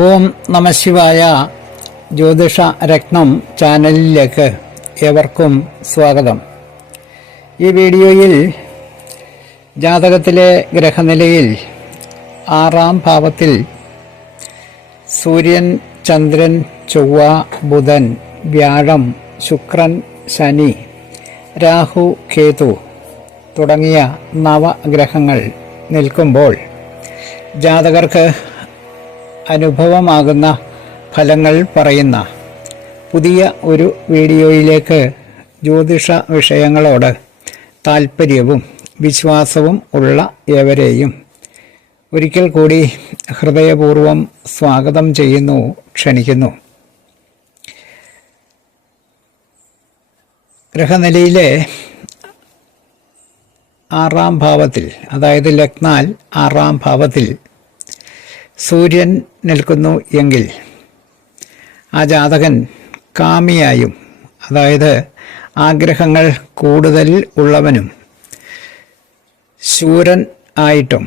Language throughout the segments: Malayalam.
ഓം നമശിവായ ജ്യോതിഷ രത്നം ചാനലിലേക്ക് ഏവർക്കും സ്വാഗതം. ഈ വീഡിയോയിൽ ജാതകത്തിലെ ഗ്രഹനിലയിൽ ആറാം ഭാവത്തിൽ സൂര്യൻ ചന്ദ്രൻ ചൊവ്വ ബുധൻ വ്യാഴം ശുക്രൻ ശനി രാഹു കേതു തുടങ്ങിയ നവഗ്രഹങ്ങൾ നിൽക്കുമ്പോൾ ജാതകർക്ക് അനുഭവമാകുന്ന ഫലങ്ങൾ പറയുന്ന പുതിയ ഒരു വീഡിയോയിലേക്ക് ജ്യോതിഷ വിഷയങ്ങളോട് താൽപ്പര്യവും വിശ്വാസവും ഉള്ള ഏവരെയും ഒരിക്കൽ കൂടി ഹൃദയപൂർവം സ്വാഗതം ചെയ്യുന്നു ക്ഷണിക്കുന്നു. ഗ്രഹനിലയിലെ ആറാം ഭാവത്തിൽ അതായത് ലഗ്നാൽ ആറാം ഭാവത്തിൽ സൂര്യൻ നിൽക്കുന്നു എങ്കിൽ ആ ജാതകൻ കാമിയായും അതായത് ആഗ്രഹങ്ങൾ കൂടുതൽ ഉള്ളവനും ശൂരൻ ആയിട്ടും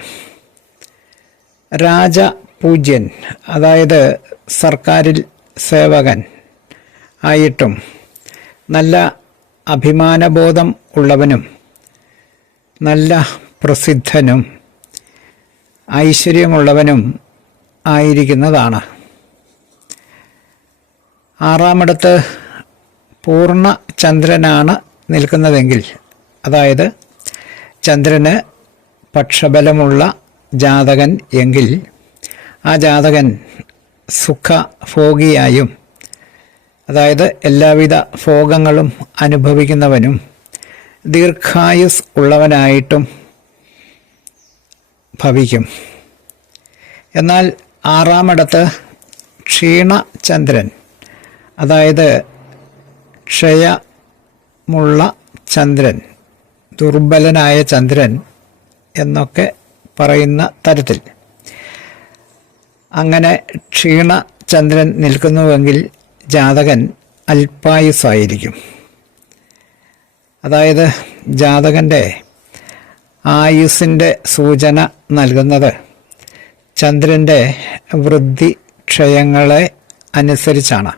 രാജപൂജ്യൻ അതായത് സർക്കാരിൽ സേവകൻ ആയിട്ടും നല്ല അഭിമാനബോധം ഉള്ളവനും നല്ല പ്രസിദ്ധനും ഐശ്വര്യമുള്ളവനും ആയിരിക്കുന്നതാണ്. ആറാമിടത്ത് പൂർണ ചന്ദ്രനാണ് നിൽക്കുന്നതെങ്കിൽ അതായത് ചന്ദ്രന് പക്ഷബലമുള്ള ജാതകൻ എങ്കിൽ ആ ജാതകൻ സുഖഭോഗിയായും അതായത് എല്ലാവിധ ഭോഗങ്ങളും അനുഭവിക്കുന്നവനും ദീർഘായുസ് ഉള്ളവനായിട്ടും ഭവിക്കും. എന്നാൽ ആറാമിടത്ത് ക്ഷീണചന്ദ്രൻ. അതായത് ക്ഷയമുള്ള ചന്ദ്രൻ ദുർബലനായ ചന്ദ്രൻ എന്നൊക്കെ പറയുന്ന തരത്തിൽ. അങ്ങനെ ക്ഷീണചന്ദ്രൻ നിൽക്കുന്നുവെങ്കിൽ ജാതകൻ അല്പായുസായിരിക്കും അതായത് ജാതകന്റെ ആയുസിന്റെ സൂചന നൽകുന്നത് ചന്ദ്രന്റെ വൃദ്ധി ക്ഷയങ്ങളെ അനുസരിച്ചാണ്.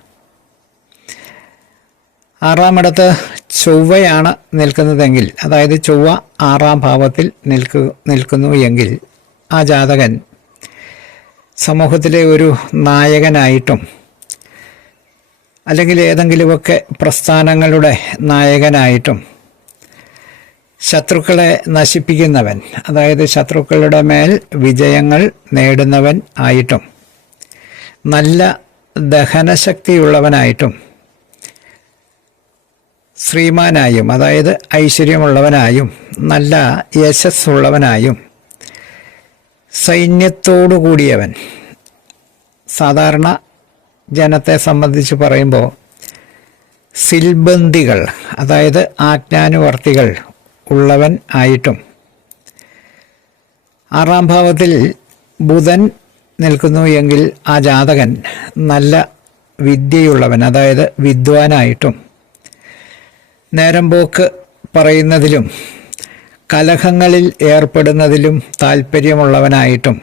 ആറാമിടത്ത് ചൊവ്വയാണ് നിൽക്കുന്നതെങ്കിൽ അതായത് ചൊവ്വ ആറാം ഭാവത്തിൽ നിൽക്കു നിൽക്കുന്നു എങ്കിൽ ആ ജാതകൻ സമൂഹത്തിലെ ഒരു നായകനായിട്ടും അല്ലെങ്കിൽ ഏതെങ്കിലുമൊക്കെ പ്രസ്ഥാനങ്ങളുടെ നായകനായിട്ടും ശത്രുക്കളെ നശിപ്പിക്കുന്നവൻ അതായത് ശത്രുക്കളുടെ മേൽ വിജയങ്ങൾ നേടുന്നവൻ ആയിട്ടും നല്ല ദഹനശക്തിയുള്ളവനായിട്ടും ശ്രീമാനായും അതായത് ഐശ്വര്യമുള്ളവനായും നല്ല യശസ്സുള്ളവനായും സൈന്യത്തോടു കൂടിയവൻ സാധാരണ ജനത്തെ സംബന്ധിച്ച് പറയുമ്പോൾ സിൽബന്ദികൾ അതായത് ആജ്ഞാനുവർത്തികൾ ഉള്ളവൻ ആയിട്ടും. ആറാം ഭാവത്തിൽ ബുധൻ നിൽക്കുന്നു എങ്കിൽ ആ ജാതകൻ നല്ല വിദ്യയുള്ളവൻ അതായത് വിദ്വാനായിട്ടും. നേരം പോക്ക് പറയുന്നതിലും കലഹങ്ങളിൽ ഏർപ്പെടുന്നതിലും താല്പര്യമുള്ളവനായിട്ടും.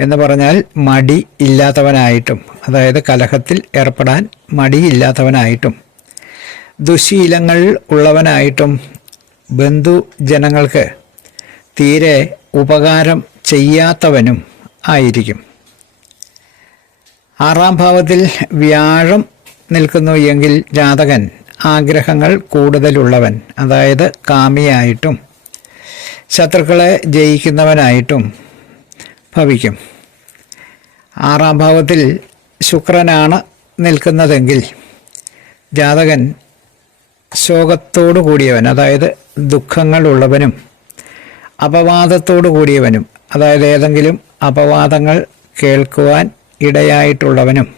എന്ന് പറഞ്ഞാൽ മടി ഇല്ലാത്തവനായിട്ടും അതായത് കലഹത്തിൽ ഏർപ്പെടാൻ മടിയില്ലാത്തവനായിട്ടും ദുശീലങ്ങൾ ഉള്ളവനായിട്ടും ബന്ധുജനങ്ങൾക്ക് തീരെ ഉപകാരം ചെയ്യാത്തവനും ആയിരിക്കും. ആറാം ഭാവത്തിൽ വ്യാഴം നിൽക്കുന്നു എങ്കിൽ ജാതകൻ ആഗ്രഹങ്ങൾ കൂടുതലുള്ളവൻ അതായത് കാമിയായിട്ടും ശത്രുക്കളെ ജയിക്കുന്നവനായിട്ടും ഭവിക്കും. ആറാം ഭാവത്തിൽ ശുക്രനാണ് നിൽക്കുന്നതെങ്കിൽ ജാതകൻ ശോകത്തോടു കൂടിയവൻ അതായത് ദുഃഖങ്ങൾ ഉള്ളവനും അപവാദത്തോടു കൂടിയവനും അതായത് ഏതെങ്കിലും അപവാദങ്ങൾ കേൾക്കുവാൻ ഇടയായിട്ടുള്ളവനും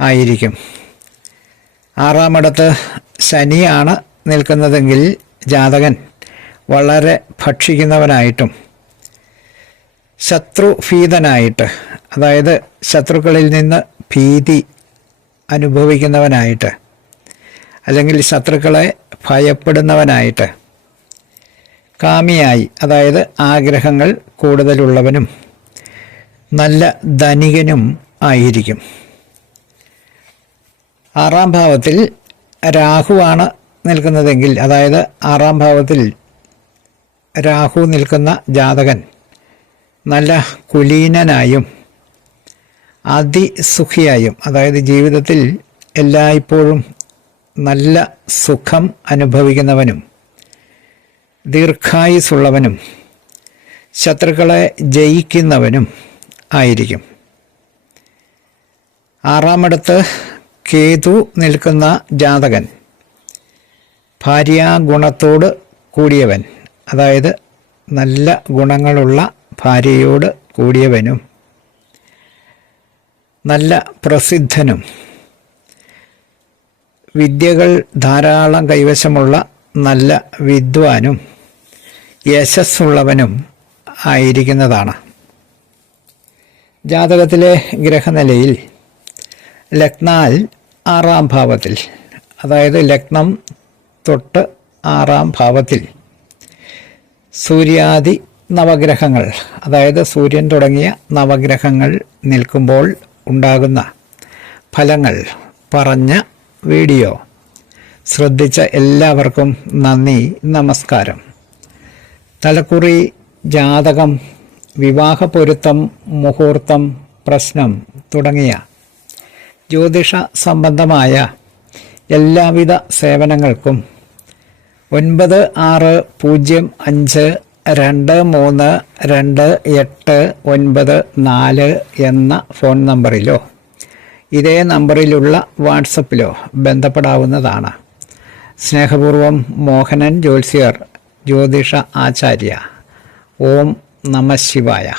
ആയിരിക്കും. ആറാമിടത്ത് ശനിയാണ് നിൽക്കുന്നതെങ്കിൽ ജാതകൻ വളരെ ഭക്ഷിക്കുന്നവനായിട്ടും ശത്രുഭീതനായിട്ട് അതായത് ശത്രുക്കളിൽ നിന്ന് ഭീതി അനുഭവിക്കുന്നവനായിട്ട് അല്ലെങ്കിൽ ശത്രുക്കളെ ഭയപ്പെടുന്നവനായിട്ട്. കാമിയായി അതായത് ആഗ്രഹങ്ങൾ കൂടുതലുള്ളവനും നല്ല ധനികനും ആയിരിക്കും. ആറാം ഭാവത്തിൽ രാഹുവാണ് നിൽക്കുന്നതെങ്കിൽ അതായത് ആറാം ഭാവത്തിൽ രാഹു നിൽക്കുന്ന ജാതകൻ നല്ല കുലീനനായും അതിസുഖിയായും അതായത് ജീവിതത്തിൽ എല്ലായ്പ്പോഴും നല്ല സുഖം അനുഭവിക്കുന്നവനും ദീർഘായുസുള്ളവനും ശത്രുക്കളെ ജയിക്കുന്നവനും ആയിരിക്കും. ആറാമിടത്ത് കേതു നിൽക്കുന്ന ജാതകൻ. ഭാര്യാഗുണത്തോട് കൂടിയവൻ. അതായത് നല്ല ഗുണങ്ങളുള്ള ഭാര്യയോട് കൂടിയവനും നല്ല പ്രസിദ്ധനും. വിദ്യകൾ ധാരാളം കൈവശമുള്ള നല്ല വിദ്വാനും യശസ്സുള്ളവനും ആയിരിക്കുന്നതാണ്. ജാതകത്തിലെ ഗ്രഹനിലയിൽ ലഗ്നാൽ ആറാം ഭാവത്തിൽ അതായത് ലഗ്നം തൊട്ട് ആറാം ഭാവത്തിൽ സൂര്യാദി നവഗ്രഹങ്ങൾ അതായത് സൂര്യൻ തുടങ്ങിയ നവഗ്രഹങ്ങൾ നിൽക്കുമ്പോൾ ഉണ്ടാകുന്ന ഫലങ്ങൾ പറഞ്ഞ വീഡിയോ. ശ്രദ്ധിച്ച എല്ലാവർക്കും നന്ദി നമസ്കാരം. തലക്കുറി ജാതകം വിവാഹ പൊരുത്തം മുഹൂർത്തം പ്രശ്നം തുടങ്ങിയ ജ്യോതിഷ സംബന്ധമായ എല്ലാവിധ സേവനങ്ങൾക്കും ഒൻപത് ആറ് പൂജ്യം അഞ്ച് രണ്ട് മൂന്ന് രണ്ട് എട്ട് ഒൻപത് നാല് എന്ന ഫോൺ നമ്പറിലോ ഇതേ നമ്പറിലുള്ള വാട്സപ്പിലോ ബന്ധപ്പെടാവുന്നതാണ്. സ്നേഹപൂർവം മോഹനൻ ജ്യോത്സ്യർ ജ്യോതിഷ ആചാര്യ. ഓം നമ ശിവായ.